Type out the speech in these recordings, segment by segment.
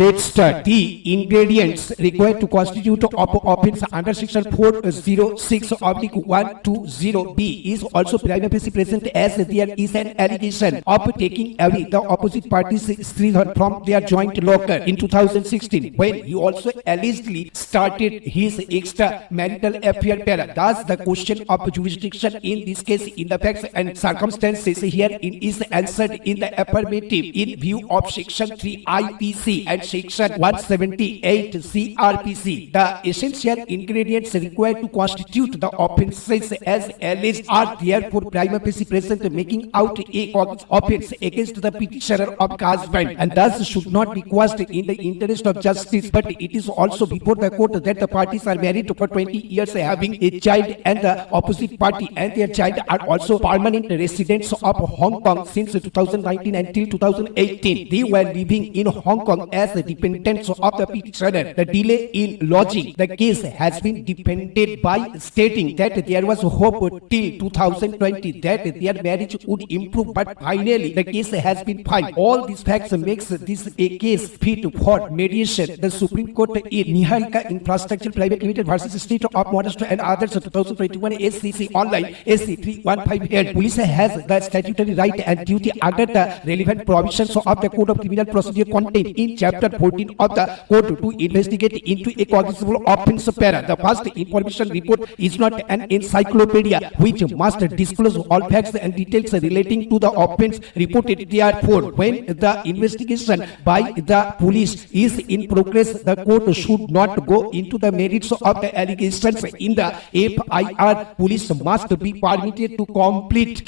Let's start. The ingredients required to constitute offence under section 406/120B is also prima facie present, as there is an allegation of taking away the opposite party's Sridhar from their joint locker in 2016, when he also allegedly started his extramarital affair. Thus, the question of jurisdiction in this case, in the facts and circumstances herein, is answered in the affirmative in view of section 3 IPC and section 178 CRPC. The essential ingredients required to constitute the offences as alleged are therefore prima facie present, making out a offence against the petitioner of husband, and thus should not be quashed in the interest of justice. But it is also before the court that the parties are married for 20 years, having a child, and the opposite party and their child are also permanent residents of Hong Kong since 2019 until 2018. They were living in Hong Kong as the dependents of the petitioner. The delay in lodging the case has been defended by stating that there was hope till 2020 that their marriage would improve, but finally the case has been filed. All these facts makes this a case fit for mediation. The Supreme Court in Niharika Infrastructure Private Limited versus State of Maharashtra and others 2021 SCC online SC 315 held police has the statutory right and duty under the relevant provisions of the Code of Criminal Procedure contained in chapter 14 of the code to investigate into a cognizable offence. The first information report is not an encyclopedia which must disclose all facts and details relating to the offence reported. Therefore, when the investigation by the police is in progress, the court should not go into the merits of the allegations in the FIR. Police must be permitted to complete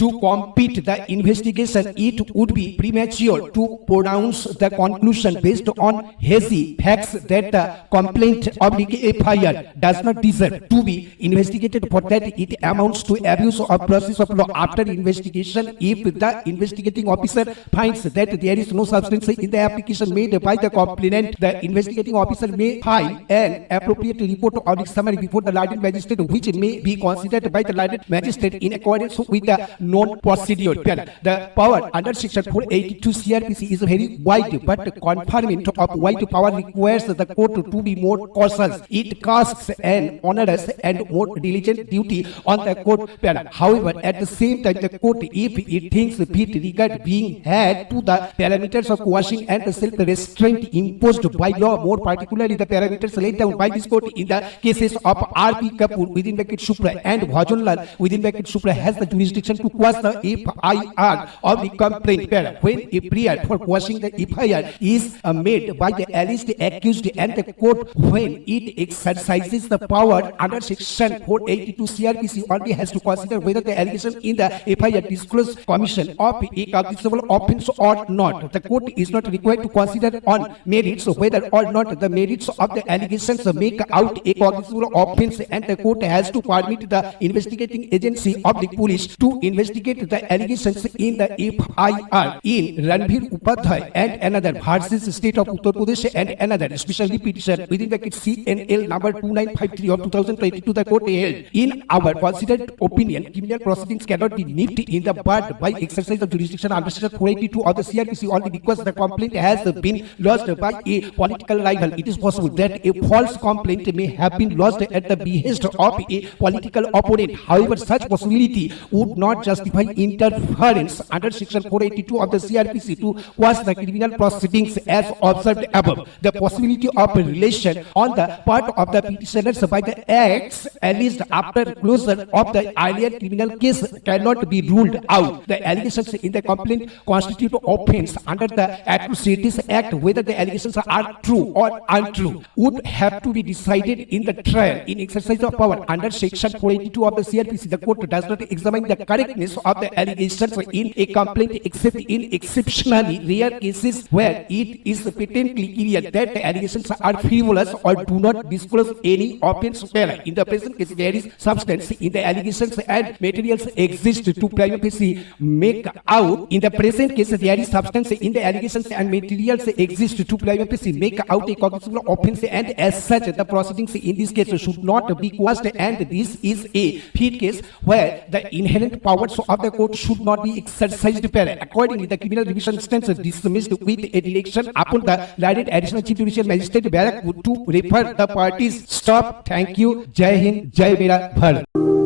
the investigation. It would be premature to pronounce the conclusion based on hazy facts that the complaint of the FIR does not deserve to be investigated, for that it amounts to abuse of process of law. After investigation, if the investigating officer finds that there is no substance in the application made by the complainant, the investigating officer may file an appropriate report or summary before the learned magistrate, which may be considered by the learned magistrate in accordance with the known procedure. The power under section 482 CRPC is very wide, but conferment of wide power requires the court to be more cautious. It casts an onerous and more diligent duty on the court. However, at the same time, the court, if it thinks fit, regard being had to the parameters of coercion and the self-restraint imposed by law, more particularly the parameters laid down by this court in the cases of R.P. Kapoor within bracket Shukla and Bhajanlal within bracket Shukla, has the jurisdiction to quash the FIR of the complaint. When a prayer for quashing the FIR is made by the alleged accused, and the court, when it exercises the power under section 482 CRPC, only has to consider whether the allegation in the FIR disclose commission of a cognizable offence or not. The court is not required to consider on merits whether or not the merits of the allegations make out a cognizable offence, and the court has to permit the investigating agency of the police to investigate the allegations in the FIR. In Ranbir Upadhyay and another versus State of Uttar Pradesh and another specially petition within bracket CNL number 2953 of 2022, the court held, in our considered opinion, criminal proceedings cannot be nipped in the bud by exercise of jurisdiction under section 482 of the CRPC only because the complaint has been lodged by a political rival. It is possible that a false complaint may have been lodged at the behest of a political opponent. However, such possibility would not justify interference under section 482 of the CRPC to quash the criminal proceedings as observed above. The possibility of a relation on the part of the petitioners by the acts alleged after closure of the earlier criminal case cannot be ruled out. The allegations in the complaint constitute offence under the Atrocities Act. Whether the allegations are true or untrue would have to be decided in the trial. In exercise of power under section 482 of the CRPC, the court does not examine the correctness of the allegations in a complaint except in exceptionally rare cases where it is patently clear that the allegations are frivolous or do not disclose any offence. In the present case, there is substance in the allegations and materials exist to prima facie make out. In the present case, there is substance in the allegations and materials exist to prima facie make out a cognizable offence, and as such, the proceedings in this case should not be quashed. And this is a fit case where the inherent powers of the court should not be exercised. Accordingly, the criminal revision stands dismissed with a direction upon the learned Additional Chief Judicial Magistrate Barak to refer the parties. Stop. Thank you. Jai Hind. Jai Mera Bharat.